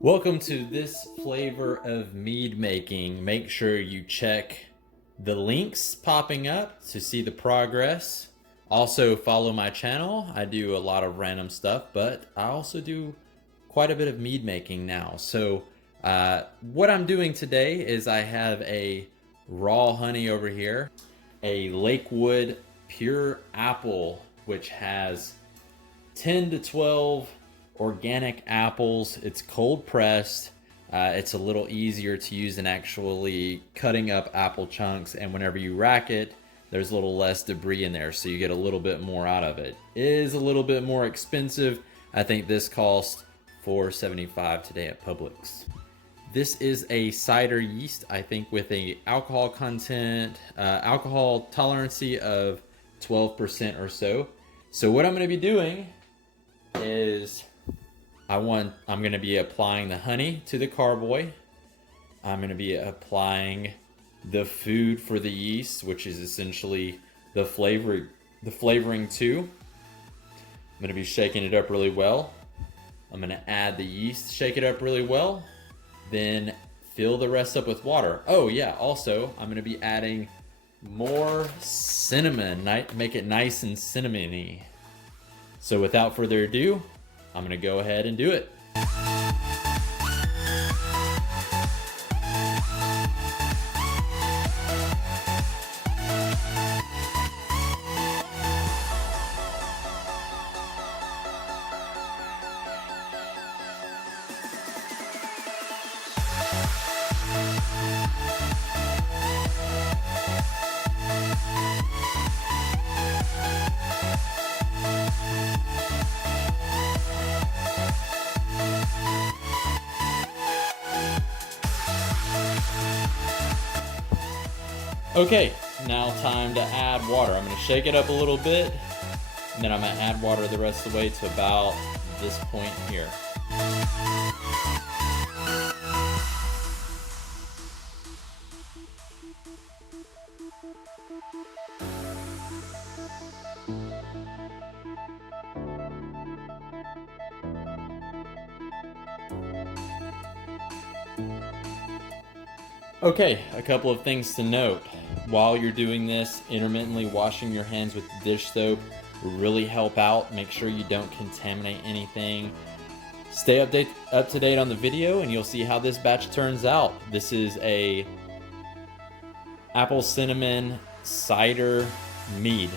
Welcome to this flavor of mead making. Make sure you check the links popping up to see the progress. Also follow my channel. I do a lot of random stuff, but I also do quite a bit of mead making now. So what I'm doing today is I have a raw honey over here, a Lakewood pure apple, which has 10 to 12 organic apples. It's cold pressed. It's a little easier to use than actually cutting up apple chunks, and whenever you rack it, there's a little less debris in there, so you get a little bit more out of it. It is a little bit more expensive. I think this cost $4.75 today at Publix. This is a cider yeast, I think with a alcohol content, alcohol tolerancy of 12% or so. So what I'm going to be doing is I'm going to be applying the honey to the carboy. I'm going to be applying the food for the yeast, which is essentially the flavoring too. I'm going to be shaking it up really well. I'm going to add the yeast, shake it up really well, then fill the rest up with water. Oh yeah, also I'm going to be adding more cinnamon, make it nice and cinnamony. So without further ado, I'm going to go ahead and do it. Okay, now time to add water. I'm going to shake it up a little bit, and then I'm going to add water the rest of the way to about this point here. Okay, a couple of things to note. While you're doing this, intermittently washing your hands with dish soap will really help out. Make sure you don't contaminate anything. Stay up to date on the video and you'll see how this batch turns out. This is a apple cinnamon cider mead.